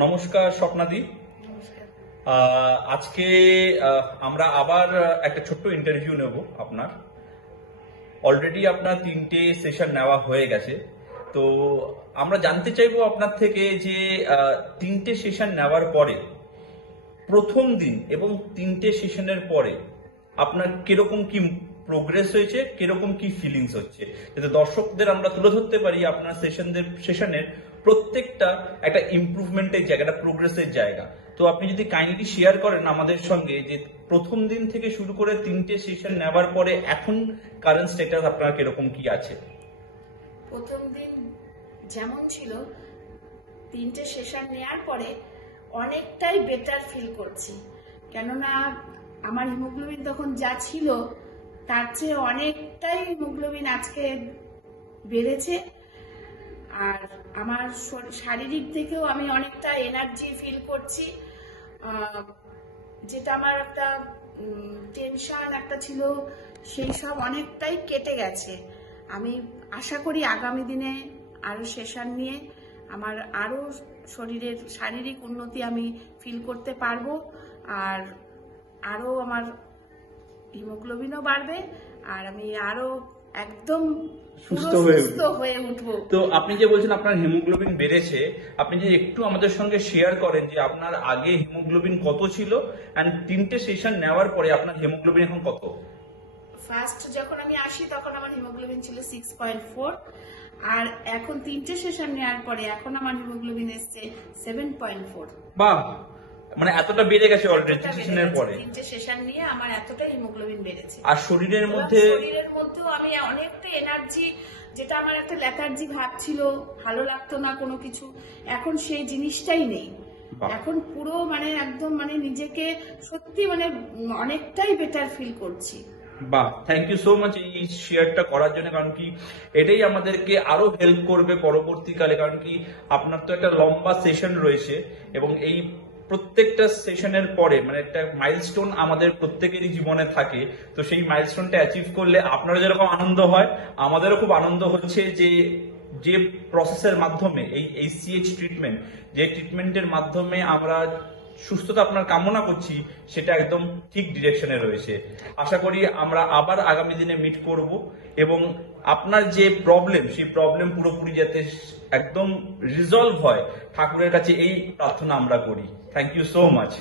নমস্কার স্বপ্নাদি। আজকে আমরা আবার একটা ছোট্ট ইন্টারভিউ নেব। আপনার অলরেডি আপনার 3টে সেশন নেওয়া হয়ে গেছে, তো আমরা জানতে চাইবো আপনার থেকে যে 3টে সেশন নেওয়ার পরে প্রথম দিন এবং 3টে সেশনের পরে আপনার কিরকম কি প্রোগ্রেস হয়েছে, কিরকম কি ফিলিংস হচ্ছে, যাতে দর্শকদের আমরা তুলে ধরতে পারি আপনার সেশনের প্রত্যেকটা একটা ইমপ্রুভমেন্টের জায়গা, একটা প্রোগ্রেসের জায়গা। তো আপনি যদি কাইন্ডলি শেয়ার করেন আমাদের সঙ্গে যে প্রথম দিন থেকে শুরু করে 3টে সেশন নেওয়ার পরে এখন কারেন্ট স্ট্যাটাস আপনার কিরকম কি আছে। প্রথম দিন যেমন ছিল, 3টে সেশন নেওয়ার পরে অনেকটাই বেটার ফিল করছি। কেননা আমার হিমোগ্লোবিন তখন যা ছিল তার চেয়ে অনেকটাই হিমোগ্লোবিন আজকে বেড়েছে। আর আমার শারীরিক থেকেও আমি অনেকটা এনার্জি ফিল করছি। যেটা আমার একটা টেনশন একটা ছিল, সেই সব অনেকটাই কেটে গেছে। আমি আশা করি আগামী দিনে আরো সেশন নিয়ে আমার আরো শরীরের শারীরিক উন্নতি আমি ফিল করতে পারবো, আর আরো আমার হিমোগ্লোবিনও বাড়বে, আর আমি আরো একদম সুস্থ হয়ে উঠবো। তো আপনি যে বলছেন আপনার হিমোগ্লোবিন বেড়েছে, আপনি যে একটু আমাদের সঙ্গে শেয়ার করেন যে আপনার আগে হিমোগ্লোবিন কত ছিল এন্ড 3টে সেশন নেওয়ার পরে আপনার হিমোগ্লোবিন এখন কত? ফার্স্ট যখন আমি আসি তখন আমার হিমোগ্লোবিন ছিল 6.4, আর এখন 3টে সেশন নেওয়ার পরে এখন আমার হিমোগ্লোবিন এসছে 7.4। বাহ, মানে এতটা বেড়ে গেছে অলরেডি সেশনের পরে। 3টে সেশন নিয়ে আমার এতটা হিমোগ্লোবিন বেড়েছে। আর শরীরের মধ্যেও আমি অনেকটা এনার্জি, যেটা আমার একটা লেথার্জি ভাব ছিল, ভালো লাগতো না কোনো কিছু, এখন সেই জিনিসটাই নেই। এখন পুরো মানে একদম মানে নিজেকে সত্যি মানে অনেকটাই বেটার ফিল করছি। বাহ, থ্যাংক ইউ সো মাচ এই শেয়ারটা করার জন্য। কারণ কি এটাই আমাদেরকে আরো হেল্প করবে পরবর্তীকালে। কারণ কি আপনার তো একটা লম্বা সেশন রয়েছে এবং এই প্রত্যেকটা সেশনের পরে মানে একটা মাইলস্টোন আমাদের প্রত্যেকেরই জীবনে থাকে। তো সেই মাইলস্টোনটা অ্যাচিভ করলে আপনারও যেরকম আনন্দ হয়, আমাদেরও খুব আনন্দ হচ্ছে যে যে প্রসেসের মাধ্যমে এই এইচসিএইচ ট্রিটমেন্ট, যে ট্রিটমেন্টের মাধ্যমে আমরা সুস্থতা আপনার কামনা করছি, সেটা একদম ঠিক ডিরেকশনে রয়েছে। আশা করি আমরা আবার আগামী দিনে মিট করব এবং আপনার যে প্রবলেম, সেই প্রবলেম পুরোপুরি যাতে একদম রিজলভ হয়, ঠাকুরের কাছে এই প্রার্থনা আমরা করি। Thank you so much.